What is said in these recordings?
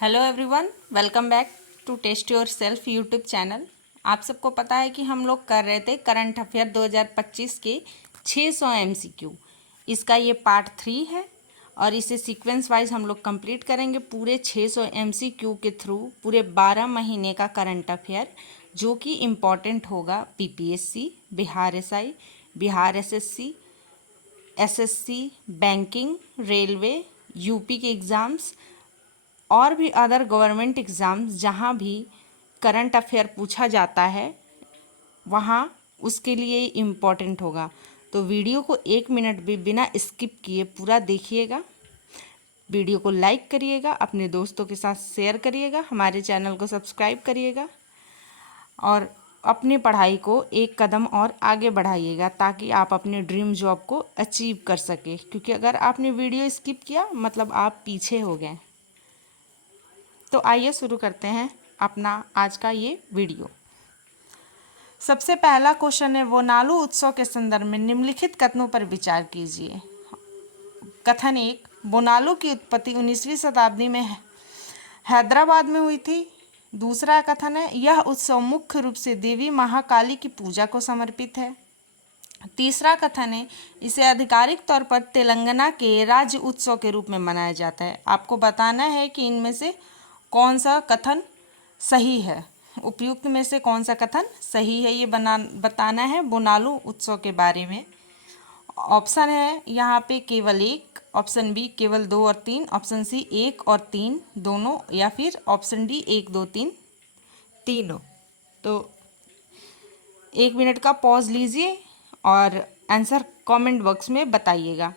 Hello everyone, welcome back to test yourself YouTube channel. आप सबको पता है कि हम लोग कर रहे थे करंट अफेयर 2025 के 600 एमसीक्यू। इसका ये पार्ट 3 है और इसे सीक्वेंस वाइज हम लोग कंप्लीट करेंगे पूरे 600 एमसीक्यू के थ्रू पूरे 12 महीने का करंट अफेयर, जो कि इम्पॉर्टेंट होगा BPSC, Bihar SI, Bihar SSC, SSC, banking, railway, UP के एग्ज़ाम्स और भी अदर गवर्नमेंट एग्ज़ाम्स जहाँ भी करंट अफेयर पूछा जाता है वहाँ उसके लिए इम्पॉर्टेंट होगा। तो वीडियो को 1 मिनट भी बिना स्किप किए पूरा देखिएगा। वीडियो को लाइक करिएगा, अपने दोस्तों के साथ शेयर करिएगा, हमारे चैनल को सब्सक्राइब करिएगा और अपनी पढ़ाई को एक कदम और आगे बढ़ाइएगा ताकि आप अपने ड्रीम जॉब को अचीव कर सके। क्योंकि अगर आपने वीडियो स्किप किया मतलब आप पीछे हो गए। तो आइए शुरू करते हैं अपना आज का ये वीडियो। सबसे पहला क्वेश्चन है, बोनालू उत्सव के संदर्भ में निम्नलिखित कथनों पर विचार कीजिए। कथन 1, बोनालू की उत्पत्ति 19वीं शताब्दी में हैदराबाद में हुई थी। दूसरा कथन है, यह उत्सव मुख्य रूप से देवी महाकाली की पूजा को समर्पित है। तीसरा कथन है, इसे आधिकारिक तौर पर तेलंगाना के राज्य उत्सव के रूप में मनाया जाता है। आपको बताना है कि इनमें से कौन सा कथन सही है, उपयुक्त में से कौन सा कथन सही है, ये बताना है बोनालू उत्सव के बारे में। ऑप्शन है यहाँ पे केवल 1, ऑप्शन बी केवल 2 और 3, ऑप्शन सी 1 और 3 दोनों, या फिर ऑप्शन डी 1, 2, 3 तीनों। तो 1 मिनट का पॉज लीजिए और आंसर कमेंट बॉक्स में बताइएगा।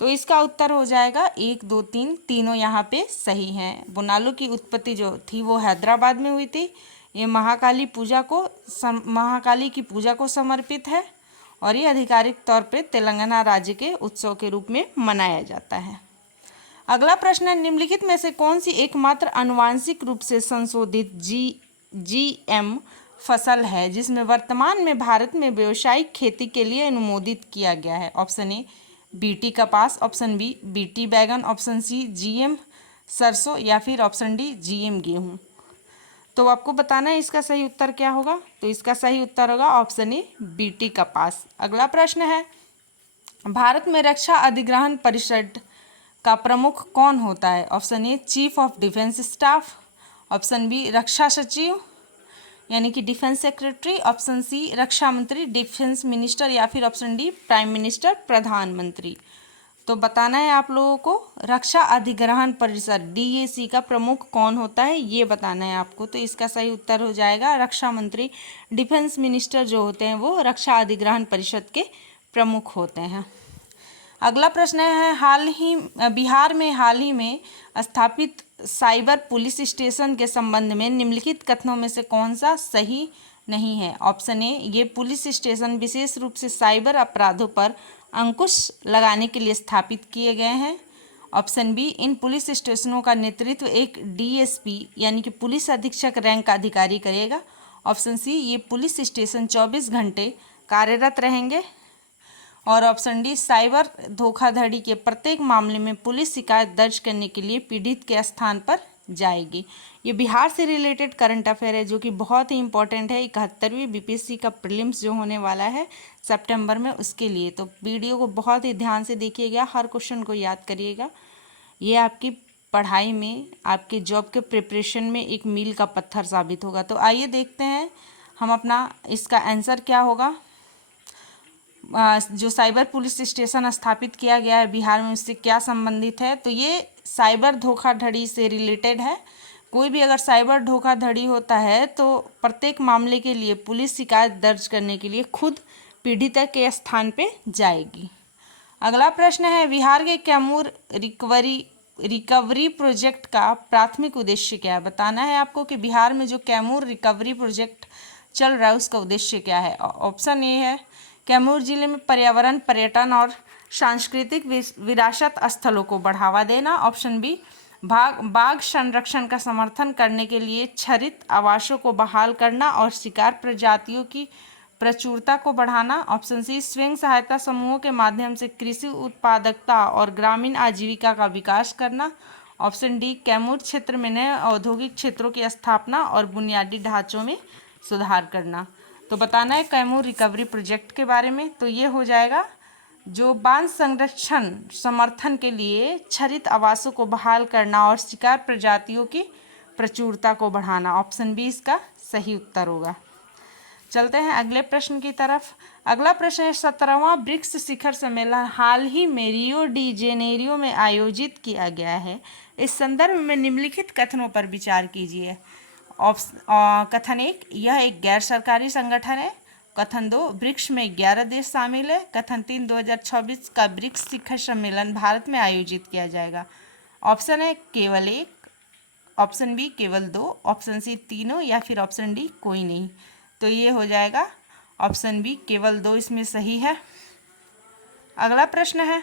तो इसका उत्तर हो जाएगा 1, 2, 3 तीनों यहाँ पे सही हैं। बोनालू की उत्पत्ति जो थी वो हैदराबाद में हुई थी। ये महाकाली की पूजा को समर्पित है और ये आधिकारिक तौर पे तेलंगाना राज्य के उत्सव के रूप में मनाया जाता है। अगला प्रश्न है, निम्नलिखित में से कौन सी एकमात्र आनुवांशिक रूप से संशोधित जीएम फसल है जिसमें वर्तमान में भारत में व्यावसायिक खेती के लिए अनुमोदित किया गया है। ऑप्शन ए बीटी कपास, ऑप्शन बी बीटी बैगन, ऑप्शन सी जीएम सरसों, या फिर ऑप्शन डी जीएम गेहूं। तो आपको बताना है इसका सही उत्तर क्या होगा। तो इसका सही उत्तर होगा ऑप्शन ए बीटी कपास। अगला प्रश्न है, भारत में रक्षा अधिग्रहण परिषद का प्रमुख कौन होता है। Option A chief of defence staff, option B रक्षा सचिव यानी कि डिफेंस सेक्रेटरी, ऑप्शन सी रक्षा मंत्री डिफेंस मिनिस्टर, या फिर ऑप्शन डी प्राइम मिनिस्टर प्रधानमंत्री। तो बताना है आप लोगों को रक्षा अधिग्रहण परिषद डीएसी का प्रमुख कौन होता है, ये बताना है आपको। तो इसका सही उत्तर हो जाएगा रक्षा मंत्री। डिफेंस मिनिस्टर जो होते हैं वो रक्षा अधिग्रहण परिषद के प्रमुख होते हैं। अगला प्रश्न है, बिहार में हाल ही में स्थापित साइबर पुलिस स्टेशन के संबंध में निम्नलिखित कथनों में से कौन सा सही नहीं है। ऑप्शन ए, ये पुलिस स्टेशन विशेष रूप से साइबर अपराधों पर अंकुश लगाने के लिए स्थापित किए गए हैं। ऑप्शन बी, इन पुलिस स्टेशनों का नेतृत्व एक डीएसपी यानी कि पुलिस अधीक्षक रैंक का अधिकारी करेगा। ऑप्शन सी, ये पुलिस स्टेशन 24 घंटे कार्यरत रहेंगे। और ऑप्शन डी, साइबर धोखाधड़ी के प्रत्येक मामले में पुलिस शिकायत दर्ज करने के लिए पीड़ित के स्थान पर जाएगी। ये बिहार से रिलेटेड करंट अफेयर है जो कि बहुत ही इंपॉर्टेंट है। 71वीं बीपीएससी का प्रीलिम्स जो होने वाला है सितंबर में, उसके लिए। तो वीडियो को बहुत ही ध्यान से देखिएगा, हर क्वेश्चन को याद करिएगा। ये आपकी पढ़ाई में, आपके जॉब के प्रिपरेशन में एक मील का पत्थर साबित होगा। तो आइए देखते हैं हम अपना इसका आंसर क्या होगा। जो साइबर पुलिस स्टेशन स्थापित किया गया है बिहार में, उससे क्या संबंधित है। तो ये साइबर धोखाधड़ी से रिलेटेड है। कोई भी अगर साइबर धोखाधड़ी होता है तो प्रत्येक मामले के लिए पुलिस शिकायत दर्ज करने के लिए खुद पीड़ित के स्थान पे जाएगी। अगला प्रश्न है, बिहार के कैमूर रिकवरी प्रोजेक्ट का प्राथमिक उद्देश्य क्या है। बताना है आपको कि बिहार में जो कैमूर रिकवरी प्रोजेक्ट चल रहा है उसका उद्देश्य क्या है। ऑप्शन ए है, कैमूर जिले में पर्यावरण, पर्यटन और सांस्कृतिक विरासत स्थलों को बढ़ावा देना। ऑप्शन बी, बाघ संरक्षण का समर्थन करने के लिए क्षरित आवासों को बहाल करना और शिकार प्रजातियों की प्रचुरता को बढ़ाना। ऑप्शन सी, स्वयं सहायता समूहों के माध्यम से कृषि उत्पादकता और ग्रामीण आजीविका का विकास करना। ऑप्शन डी कैमूर क्षेत्र में नए औद्योगिक क्षेत्रों की स्थापना और बुनियादी ढांचों में सुधार करना। तो बताना है कैमूर रिकवरी प्रोजेक्ट के बारे में। तो ये हो जाएगा जो बांध संरक्षण समर्थन के लिए क्षरित आवासों को बहाल करना और शिकार प्रजातियों की प्रचुरता को बढ़ाना। ऑप्शन बी इसका सही उत्तर होगा। चलते हैं अगले प्रश्न की तरफ। अगला प्रश्न है 17वां ब्रिक्स शिखर सम्मेलन हाल ही में रियो डी जेनेरियो में आयोजित किया गया है। इस संदर्भ में निम्नलिखित कथनों पर विचार कीजिए। कथन 1, यह एक गैर सरकारी संगठन है। कथन 2, ब्रिक्स में 11 देश शामिल है। कथन 3, 2026 का ब्रिक्स शिखर सम्मेलन भारत में आयोजित किया जाएगा। ऑप्शन है केवल 1, ऑप्शन बी केवल 2, ऑप्शन सी तीनों या फिर ऑप्शन डी कोई नहीं। तो ये हो जाएगा ऑप्शन बी केवल 2 इसमें सही है। अगला प्रश्न है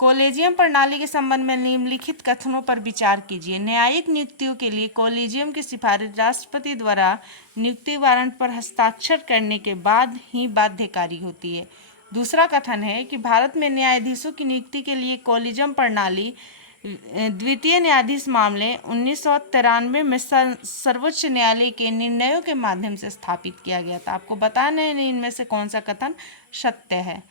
कॉलेजियम प्रणाली के संबंध में निम्नलिखित कथनों पर विचार कीजिए। न्यायिक नियुक्तियों के लिए कॉलेजियम की सिफारिश राष्ट्रपति द्वारा नियुक्ति वारंट पर हस्ताक्षर करने के बाद ही बाध्यकारी होती है। दूसरा कथन है कि भारत में न्यायाधीशों की नियुक्ति के लिए कॉलेजियम प्रणाली द्वितीय न्यायाधीश मामले 1993 में सर्वोच्च न्यायालय के निर्णयों के माध्यम से स्थापित किया गया था। आपको बताना है इनमें से कौन सा कथन सत्य है।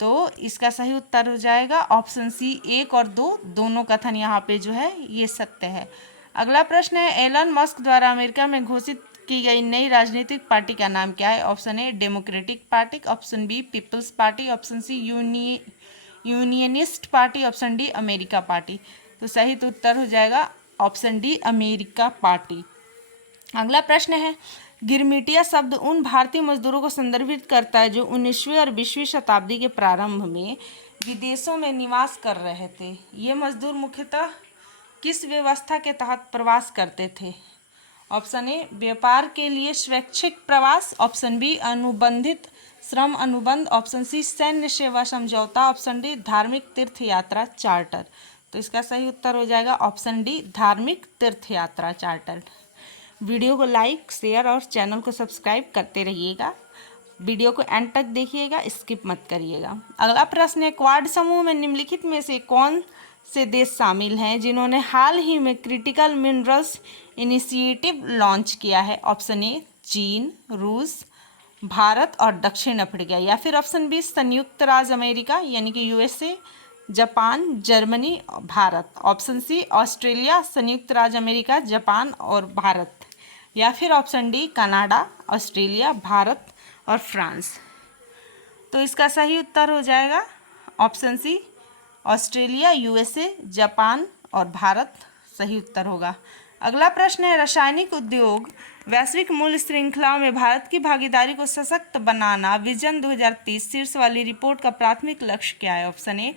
तो इसका सही उत्तर हो जाएगा ऑप्शन सी 1 और 2 दोनों कथन यहाँ पे जो है ये सत्य है। अगला प्रश्न है एलन मस्क द्वारा अमेरिका में घोषित की गई नई राजनीतिक पार्टी का नाम क्या है। Option A democratic party, option B people's party, option C unionist party, option D America party. तो सही तो उत्तर हो जाएगा ऑप्शन डी अमेरिका पार्टी। अगला प्रश्न है गिरमिटिया शब्द उन भारतीय मजदूरों को संदर्भित करता है जो 19वीं और 20वीं शताब्दी के प्रारंभ में विदेशों में निवास कर रहे थे। ये मजदूर मुख्यतः किस व्यवस्था के तहत प्रवास करते थे। ऑप्शन ए व्यापार के लिए स्वैच्छिक प्रवास, ऑप्शन बी अनुबंधित श्रम अनुबंध, ऑप्शन सी सैन्य सेवा समझौता, ऑप्शन डी धार्मिक तीर्थ यात्रा चार्टर। तो इसका सही उत्तर हो जाएगा ऑप्शन डी धार्मिक तीर्थ यात्रा चार्टर। वीडियो को लाइक शेयर और चैनल को सब्सक्राइब करते रहिएगा। वीडियो को एंड तक देखिएगा, स्किप मत करिएगा। अगला प्रश्न है क्वाड समूह में निम्नलिखित में से कौन से देश शामिल हैं जिन्होंने हाल ही में क्रिटिकल मिनरल्स इनिशिएटिव लॉन्च किया है। ऑप्शन ए चीन, रूस, भारत और दक्षिण अफ्रीका, या फिर ऑप्शन बी संयुक्त राज्य अमेरिका यानी कि USA, Japan, Germany, Bharat, option C Australia, संयुक्त राज्य अमेरिका, जापान और भारत, या फिर option D Canada, Australia, Bharat और फ्रांस। तो इसका सही उत्तर हो जाएगा option C Australia, USA, Japan और भारत सही उत्तर होगा। अगला प्रश्न है रासायनिक उद्योग वैश्विक मूल्य श्रृंखलाओं में भारत की भागीदारी को सशक्त बनाना विजन 2030 शीर्ष वाली रिपोर्ट का प्राथमिक लक्ष्य क्या है। ऑप्शन ए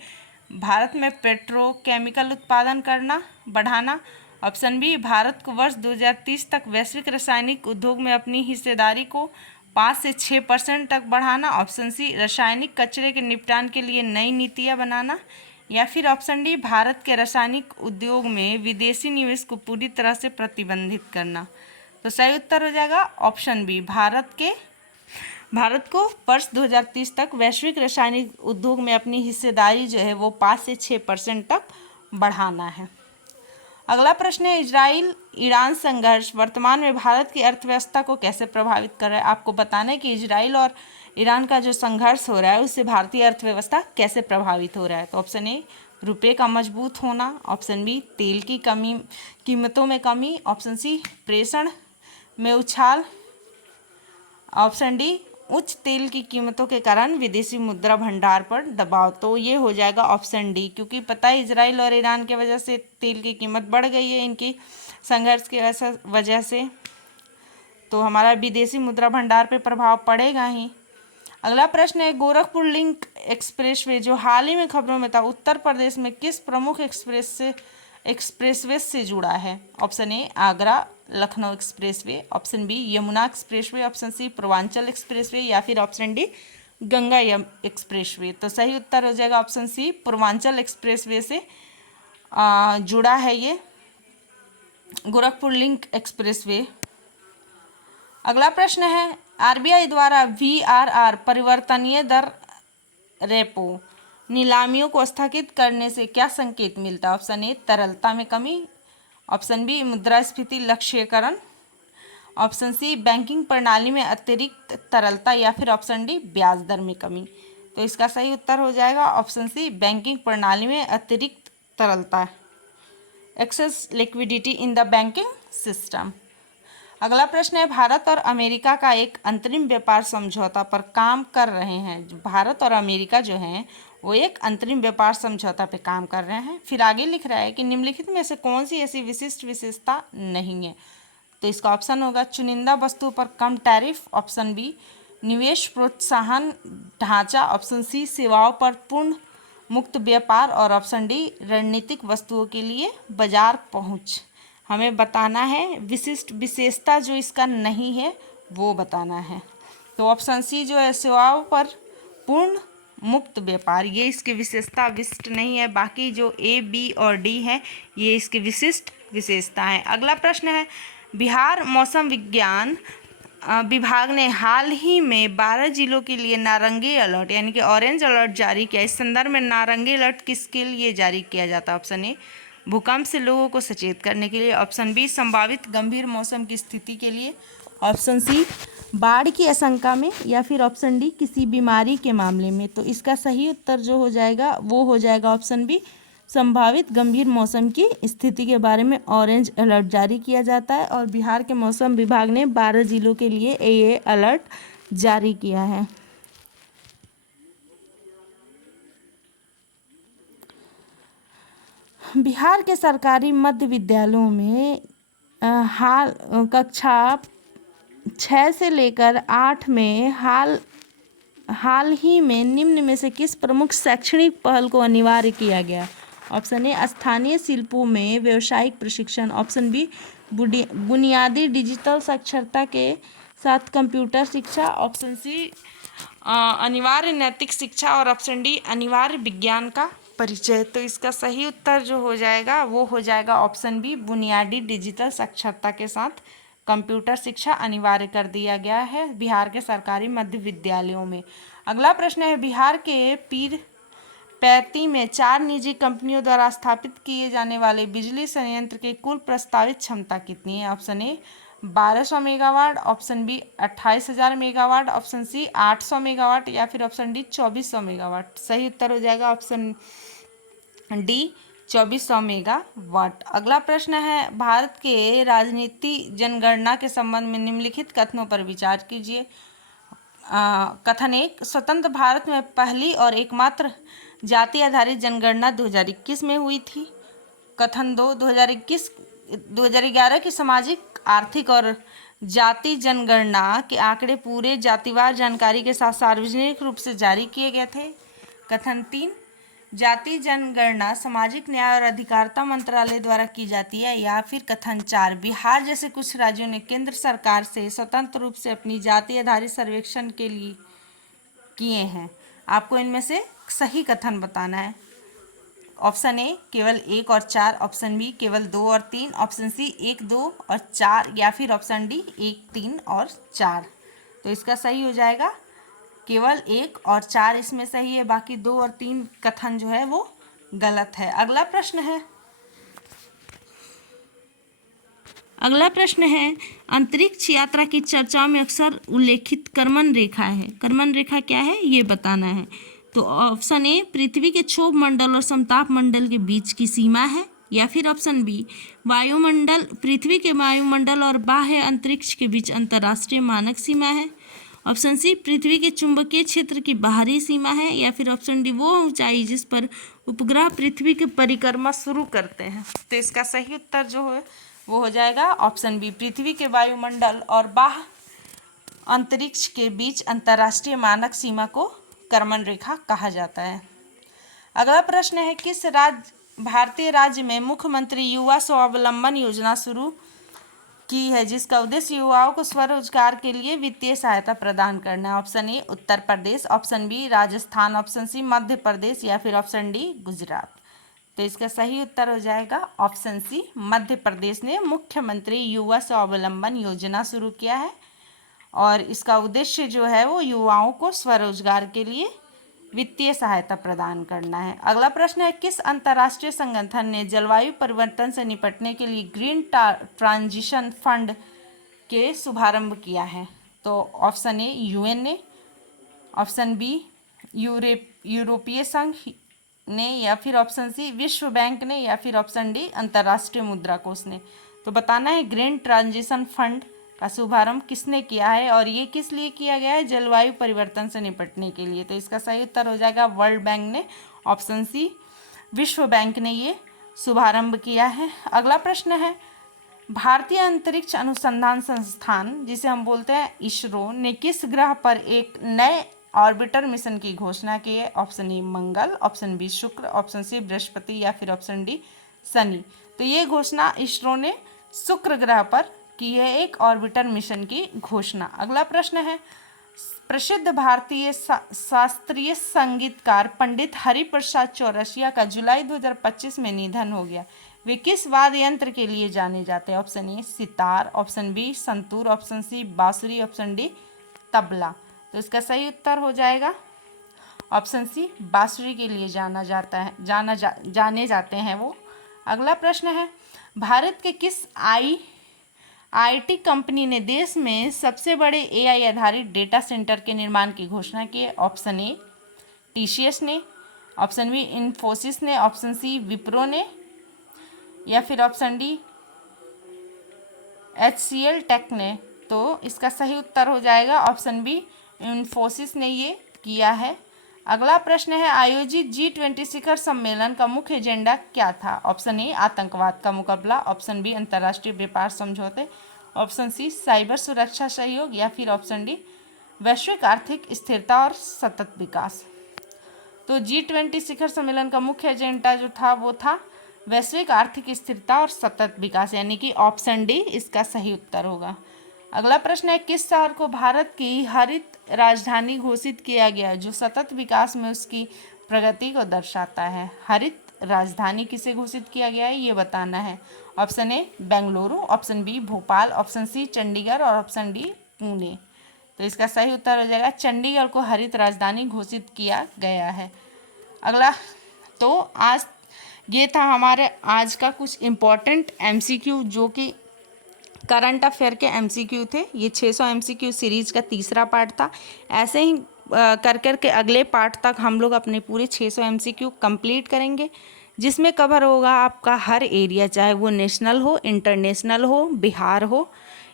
भारत में पेट्रोकेमिकल उत्पादन करना बढ़ाना, ऑप्शन बी भारत को वर्ष 2030 तक वैश्विक रासायनिक उद्योग में अपनी हिस्सेदारी को 5 से 6% तक बढ़ाना, ऑप्शन सी रासायनिक कचरे के निपटान के लिए नई नीतियां बनाना, या फिर ऑप्शन डी भारत के रासायनिक उद्योग में विदेशी निवेश को पूरी तरह से प्रतिबंधित करना। तो सही उत्तर हो जाएगा ऑप्शन बी भारत को वर्ष 2030 तक वैश्विक रासायनिक उद्योग में अपनी हिस्सेदारी जो है वो 5 से 6% तक बढ़ाना है। अगला प्रश्न है इजराइल ईरान संघर्ष वर्तमान में भारत की अर्थव्यवस्था को कैसे प्रभावित कर रहा है। आपको बताना है कि इजराइल और ईरान का जो संघर्ष हो रहा है उससे भारतीय अर्थव्यवस्था कैसे प्रभावित हो रहा है। तो ऑप्शन ए रुपये का मजबूत होना, ऑप्शन बी तेल की कीमतों में कमी, ऑप्शन सी प्रेषण में उछाल, ऑप्शन डी उच्च तेल की कीमतों के कारण विदेशी मुद्रा भंडार पर दबाव। तो ये हो जाएगा ऑप्शन डी, क्योंकि पता है इजराइल और ईरान की वजह से तेल की कीमत बढ़ गई है इनकी संघर्ष की वजह से, तो हमारा विदेशी मुद्रा भंडार पे प्रभाव पड़ेगा ही। अगला प्रश्न है गोरखपुर लिंक एक्सप्रेसवे जो हाल ही में खबरों में था उत्तर प्रदेश में किस प्रमुख एक्सप्रेसवे से जुड़ा है। Option A Agra Lucknow expressway, option B Yamuna expressway, option C Purvanchal expressway, या फिर ऑप्शन डी गंगा एक्सप्रेसवे। तो सही उत्तर हो जाएगा ऑप्शन सी पूर्वांचल एक्सप्रेसवे से जुड़ा है ये गोरखपुर लिंक एक्सप्रेसवे। अगला प्रश्न है आरबीआई द्वारा वीआरआर परिवर्तनीय दर रेपो नीलामियों को स्थगित करने से क्या संकेत मिलता है? ऑप्शन ए तरलता में कमी, ऑप्शन बी मुद्रास्फीति लक्ष्यकरण, ऑप्शन सी बैंकिंग प्रणाली में अतिरिक्त तरलता, या फिर ऑप्शन डी ब्याज दर में कमी। तो इसका सही उत्तर हो जाएगा ऑप्शन सी बैंकिंग प्रणाली में अतिरिक्त तरलता, access liquidity in the banking system. अगला प्रश्न है, भारत और अमेरिका का एक अंतरिम व्यापार समझौता पर काम कर रहे हैं। भारत और अमेरिका जो हैं वो एक अंतरिम व्यापार समझौता पे काम कर रहे हैं। फिर आगे लिख रहा है कि निम्नलिखित में से कौन सी ऐसी विशिष्ट विशेषता नहीं है? तो इसका ऑप्शन होगा चुनिंदा वस्तुओं पर कम टैरिफ, ऑप्शन बी निवेश प्रोत्साहन ढांचा, ऑप्शन सी सेवाओं पर पूर्ण मुक्त व्यापार, और ऑप्शन डी रणनीतिक वस्तुओं के लिए बाजार पहुंच। हमें बताना है विशिष्ट विशेषता जो इसका नहीं है वो बताना है। तो ऑप्शन सी जो है सेवाओं पर पूर्ण मुक्त व्यापार, ये इसकी विशेषता विशिष्ट नहीं है। बाकी जो ए, बी और डी है ये इसकी विशिष्ट विशेषता है। अगला प्रश्न है, बिहार मौसम विज्ञान विभाग ने हाल ही में 12 जिलों के लिए नारंगी अलर्ट यानी कि ऑरेंज अलर्ट जारी किया। इस संदर्भ में नारंगी अलर्ट किसके लिए जारी किया जाता है? ऑप्शन ए भूकंप से लोगों को सचेत करने के लिए, ऑप्शन बी संभावित गंभीर मौसम की स्थिति के लिए, ऑप्शन सी बाढ़ की आशंका में, या फिर ऑप्शन डी किसी बीमारी के मामले में। तो इसका सही उत्तर जो हो जाएगा वो हो जाएगा ऑप्शन बी संभावित गंभीर मौसम की स्थिति के बारे में ऑरेंज अलर्ट जारी किया जाता है। और बिहार के मौसम विभाग ने 12 जिलों के लिए ये अलर्ट जारी किया है। बिहार के सरकारी मध्य विद्यालयों में हाल कक्षा 6 से लेकर 8 में हाल ही में निम्न में से किस प्रमुख शैक्षणिक पहल को अनिवार्य किया गया? ऑप्शन ए स्थानीय शिल्पों में व्यावसायिक प्रशिक्षण, ऑप्शन बी बुनियादी डिजिटल साक्षरता के साथ कंप्यूटर शिक्षा, ऑप्शन सी अनिवार्य नैतिक शिक्षा, और ऑप्शन डी अनिवार्य विज्ञान का परिचय। तो इसका सही उत्तर जो हो जाएगा वो हो जाएगा ऑप्शन बी बुनियादी डिजिटल साक्षरता के साथ कंप्यूटर शिक्षा अनिवार्य कर दिया गया है बिहार के सरकारी मध्य विद्यालयों में। अगला प्रश्न है, बिहार के पीरपैंती में 4 निजी कंपनियों द्वारा स्थापित किए जाने वाले बिजली संयंत्र की कुल प्रस्तावित क्षमता कितनी है? Option A 1200 megawatt, option B 28,000 megawatt, option C 800 megawatt, या फिर ऑप्शन डी 2400 मेगावाट। सही उत्तर हो जाएगा ऑप्शन डी 2400 मेगावाट। अगला प्रश्न है, भारत के राजनीति जनगणना के संबंध में निम्नलिखित कथनों पर विचार कीजिए। कथन 1, स्वतंत्र भारत में पहली और एकमात्र जाति आधारित जनगणना 2021 में हुई थी। कथन 2, 2011 की सामाजिक आर्थिक और जाति जनगणना के आंकड़े पूरे जातिवार जानकारी के साथ सार्वजनिक रूप से जारी किए गए थे। कथन 3, जाति जनगणना सामाजिक न्याय और अधिकारिता मंत्रालय द्वारा की जाती है। या फिर कथन 4, बिहार जैसे कुछ राज्यों ने केंद्र सरकार से स्वतंत्र रूप से अपनी जाति आधारित सर्वेक्षण के लिए किए हैं। आपको इनमें से सही कथन बताना है। ऑप्शन ए केवल 1 और 4, ऑप्शन बी केवल 2 और 3, ऑप्शन सी 1, 2 और 4, या फिर ऑप्शन डी 1, 3 और 4। तो इसका सही हो जाएगा केवल 1 और 4 इसमें सही है, बाकी 2 और 3 कथन जो है वो गलत है। अगला प्रश्न है, अंतरिक्ष यात्रा की चर्चाओं में अक्सर उल्लेखित कर्मण रेखा है। कर्मण रेखा क्या है ये बताना है। तो ऑप्शन ए पृथ्वी के क्षोभ मंडल और समताप मंडल के बीच की सीमा है, या फिर ऑप्शन बी वायुमंडल पृथ्वी के वायुमंडल और बाह्य अंतरिक्ष के बीच अंतर्राष्ट्रीय मानक सीमा है, ऑप्शन सी पृथ्वी के चुंबकीय क्षेत्र की बाहरी सीमा है, या फिर ऑप्शन डी वो ऊंचाई जिस पर उपग्रह पृथ्वी की परिक्रमा शुरू करते हैं। तो इसका सही उत्तर जो है वो हो जाएगा ऑप्शन बी पृथ्वी के वायुमंडल और बाह्य अंतरिक्ष के बीच अंतर्राष्ट्रीय मानक सीमा को कर्मण रेखा कहा जाता है। अगला प्रश्न है, किस भारतीय राज्य में मुख्यमंत्री युवा स्वावलंबन योजना शुरू की है जिसका उद्देश्य युवाओं को स्वरोजगार के लिए वित्तीय सहायता प्रदान करना है? Option A Uttar Pradesh, option B Rajasthan, option C Madhya Pradesh, या फिर ऑप्शन डी गुजरात। तो इसका सही उत्तर हो जाएगा ऑप्शन सी मध्य प्रदेश ने मुख्यमंत्री युवा स्वावलंबन योजना शुरू किया है, और इसका उद्देश्य जो है वो युवाओं को स्वरोजगार के लिए वित्तीय सहायता प्रदान करना है। अगला प्रश्न है, किस अंतर्राष्ट्रीय संगठन ने जलवायु परिवर्तन से निपटने के लिए ग्रीन ट्रांजिशन फंड के शुभारंभ किया है? तो ऑप्शन ए यूएन ने, ऑप्शन बी यूरोपीय संघ ने, या फिर ऑप्शन सी विश्व बैंक ने, या फिर ऑप्शन डी अंतर्राष्ट्रीय मुद्रा कोष ने। तो बताना है ग्रीन ट्रांजिशन फंड का शुभारंभ किसने किया है और ये किस लिए किया गया है? जलवायु परिवर्तन से निपटने के लिए। तो इसका सही उत्तर हो जाएगा वर्ल्ड बैंक ने, ऑप्शन सी विश्व बैंक ने ये शुभारंभ किया है। अगला प्रश्न है, भारतीय अंतरिक्ष अनुसंधान संस्थान जिसे हम बोलते हैं इसरो ने किस ग्रह पर एक नए ऑर्बिटर मिशन की घोषणा की है? Option A Mangal, option B Shukra, option C Brihaspati, या फिर ऑप्शन डी शनि। तो ये घोषणा इसरो ने शुक्र ग्रह पर की है, एक ऑर्बिटर मिशन की घोषणा। अगला प्रश्न है, प्रसिद्ध भारतीय शास्त्रीय संगीतकार पंडित हरिप्रसाद चौरसिया का जुलाई 2025 में निधन हो गया। वे किस वाद्य यंत्र के लिए जाने जाते हैं? Option A sitar, option B santoor, option C bansuri, option D tabla. तो इसका सही उत्तर हो जाएगा ऑप्शन सी बांसुरी के लिए जाना जाता है, जाने जाते हैं वो। अगला प्रश्न है, भारत के किस आईटी कंपनी ने देश में सबसे बड़े एआई आधारित डेटा सेंटर के निर्माण की घोषणा की है? ऑप्शन ए टीसीएस ने, ऑप्शन बी इन्फोसिस ने, ऑप्शन सी विप्रो ने, या फिर ऑप्शन डी HCL टेक ने। तो इसका सही उत्तर हो जाएगा ऑप्शन बी इन्फोसिस ने ये किया है। अगला प्रश्न है, आयोजित G20 शिखर सम्मेलन का मुख्य एजेंडा क्या था? ऑप्शन ए आतंकवाद का मुकाबला, ऑप्शन बी अंतर्राष्ट्रीय व्यापार समझौते, ऑप्शन सी साइबर सुरक्षा सहयोग, या फिर ऑप्शन डी वैश्विक आर्थिक स्थिरता और सतत विकास। तो G20 शिखर सम्मेलन का मुख्य एजेंडा जो था वो था वैश्विक आर्थिक स्थिरता और सतत विकास, यानी कि ऑप्शन डी इसका सही उत्तर होगा। अगला प्रश्न है, किस शहर को भारत की हरित राजधानी घोषित किया गया जो सतत विकास में उसकी प्रगति को दर्शाता है? हरित राजधानी किसे घोषित किया गया है ये बताना है। Option A Bengaluru, option B Bhopal, option C Chandigarh, और ऑप्शन डी पुणे। तो इसका सही उत्तर हो जाएगा चंडीगढ़ को हरित राजधानी घोषित किया गया है। अगला, तो आज ये था हमारे आज का कुछ इम्पोर्टेंट MCQ जो कि करंट अफेयर के MCQ थे। ये 600 MCQ सीरीज का तीसरा पार्ट था। ऐसे ही कर के अगले पार्ट तक हम लोग अपने पूरे 600 MCQ कंप्लीट करेंगे, जिसमें कवर होगा आपका हर एरिया, चाहे वो नेशनल हो, इंटरनेशनल हो, बिहार हो,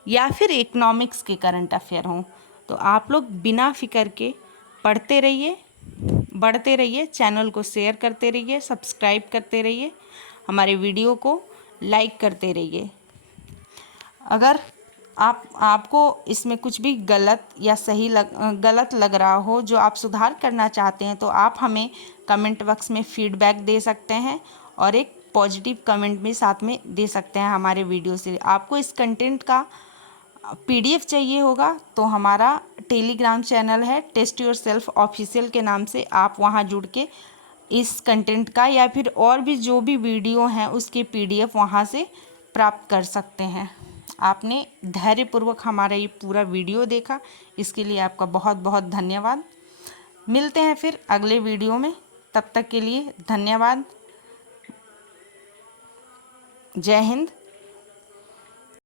या फिर इकोनॉमिक्स के करंट अफेयर हों। तो आप लोग बिना फिक्र के पढ़ते रहिए, बढ़ते रहिए, चैनल को शेयर करते रहिए, सब्सक्राइब करते रहिए, हमारे वीडियो को लाइक करते रहिए। अगर आपको इसमें कुछ भी गलत या सही गलत लग रहा हो, जो आप सुधार करना चाहते हैं, तो आप हमें कमेंट बॉक्स में फीडबैक दे सकते हैं और एक पॉजिटिव कमेंट भी साथ में दे सकते हैं हमारे वीडियो से। आपको इस कंटेंट का PDF चाहिए होगा तो हमारा टेलीग्राम चैनल है टेस्ट योर सेल्फ ऑफिशियल के नाम से, आप वहां जुड़ के इस कंटेंट का या फिर और भी जो भी वीडियो हैं उसके PDF वहां से प्राप्त कर सकते हैं। आपने धैर्यपूर्वक हमारा ये पूरा वीडियो देखा, इसके लिए आपका बहुत बहुत धन्यवाद। मिलते हैं फिर अगले वीडियो में, तब तक के लिए धन्यवाद। जय हिंद।